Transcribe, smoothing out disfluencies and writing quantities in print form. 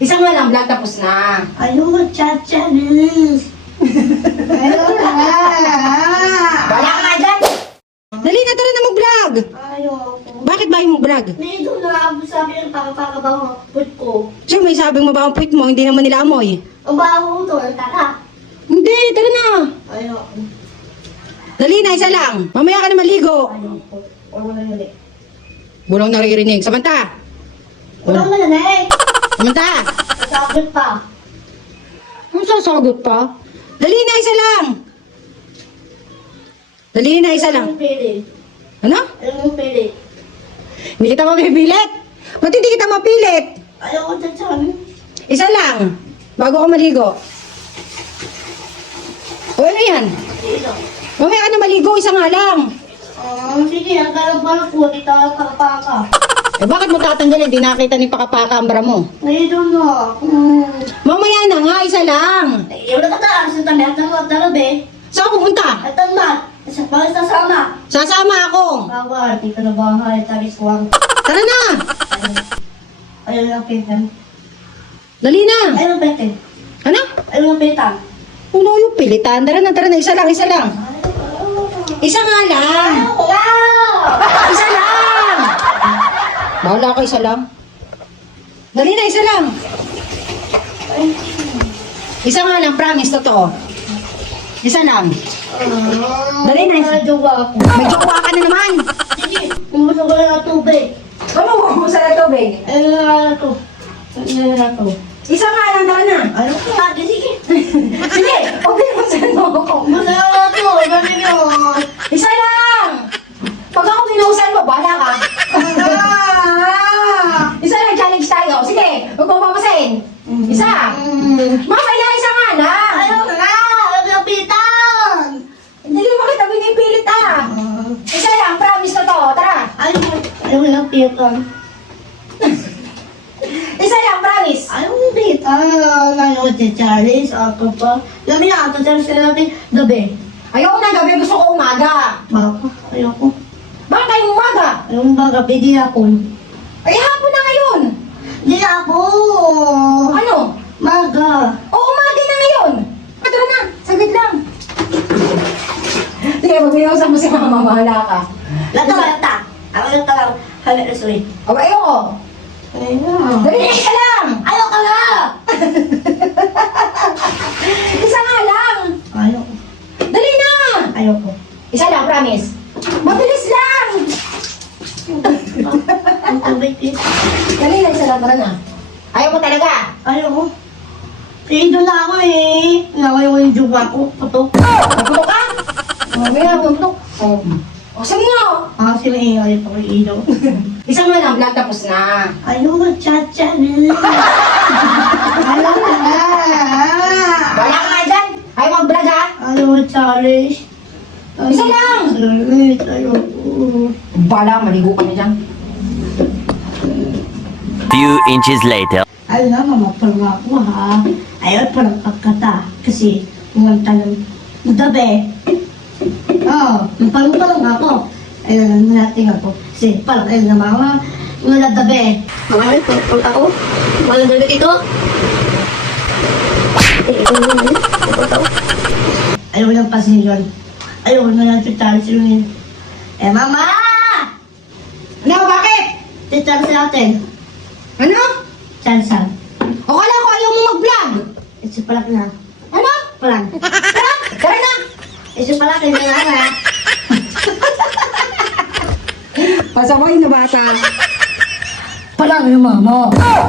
Isang nga lang vlog tapos na. Ayoko, chachanis. Ayoko na. Wala ka nga dyan. Dali na, tara na mag-vlog. Ayoko. Bakit ba yung mag-vlog? May doon na sabi ng pakapakabaho put ko. Siyempre may sabing mabawang puwit mo, hindi naman nila amoy. Ang baho to, tara. Hindi, tara na. Ayoko. Dali na, isa lang. Mamaya ka na maligo. Ayoko. Wala na yun eh. Walang naririnig. Samantha. Wala na yun eh. Samantha. Sasagot pa. Ano sasagot pa? Dali na, isa lang. Dali na, isa lang. Ayoko pili. Ano? Ayoko pili. Hindi kita mapipilit. Ba't hindi kita mapilit? Ayoko chachanis. Isa lang. Bago ka maligo. O ano yan? Dito. Mamaya ka na maligo, isa nga lang. Sige, ang galang po, dito ang pakapaka. Eh bakit mo tatanggalin? Di nakita ni Pakapaka ang bra mo. Ngayon na. Mamaya na nga, isa lang. Yung nakataan sa tabi at nalabi. Saan ka pupunta? At tanmat. Sa pala sasama. Sasama ako. Bawal, di ka na bahay. Taris wang. Tara na. Ayaw lang pitan. Dali na. Ayaw lang pitan. Ano? Ayaw lang pitan. Uno yung pilitan. Tara na, isa lang, isa lang. Isa nga lang. Isa lang. Bahala ka, isa lang. Dali na, isa lang. Isa nga lang, promise, totoo. Isa lang. Dali na, isa. Jowa ako. May jowa ka na naman. Sige, umuso ko lang ang tubig. Ano mo sa tubig? Ayaw na ito. Ayaw na ito. Isa nga lang, tara na. Ayaw ko nga, sige. Sige, okay mo sa ako. Ayaw na ito. Ayaw na Isa lang. Pag ako pinuusan mo, bahala ka. Isa lang, challenge tayo. Sige, huwag mo papasahin. Isa. Mamaya, isa nga lang. Ayaw na. Ayaw lang pitan. Hindi mo kita pinipilit Isa lang, promise na to. Tara. Ayaw lang pitan. Isa lang, promise. Ayaw lang pitan. Ayaw si Charles. Ako pa. Lami na ito. Charles sila natin gabi. Ayoko na gabi, gusto ko umaga. Baka. Ayaw ko. Bakit tayo umaga? Ayaw ba gabi di ako. Ay, hapon na ngayon. Di ako. Ano? Maga. O, umaga na ngayon. Tara na, saglit lang. Sige, mag-iusap mo si mama, mahala ka. Lata lata. Ako yung talang halit na sulit. O, ayoko. Ayaw. Dali na, isa lang. Ayaw ka na. Isa nga lang. Ayaw ko. Dali na. Ayaw ko. Isa lang, promise. Mabilis lang. Ang tubig eh. Dali na, isa lang, tara na. Ayaw mo talaga. Ayaw ko. Ido na ako eh. Naway ko yung juba ko. Putok. Nagputok ka? Mamaya, puntok. O, saan mo? Sila eh. Ayaw ko yung ido. Isa nga lang, vlog tapos na. Ayaw ko chachanis. Ayaw ko na. Wala ka nga dyan. Ayaw mag-vlog ha. Ayaw ko Charles. Isa lang. Charles. Ayaw ko. Bala, maligo kami dyan. Few inches later. Ayaw na, mamapalong ako ha. Ayaw parang pagkata. Kasi, mga tanong, gabi. Oo, palong ako. Ayaw na natin ako. Kasi, parang ayaw na mga gabi. Mga palong ako. Mga gabi dito. Ayaw lang pasin yun. Ayaw na lang si Charles yun. Mama! Ano, bakit? Si Charles natin. Ano? Charles. O, kala ko ayaw mo mag-vlog. Ito pala na. Ano? Palang. Tara, tara na. Ito pala kaya na. Pasaway na bata. Palang yung mama.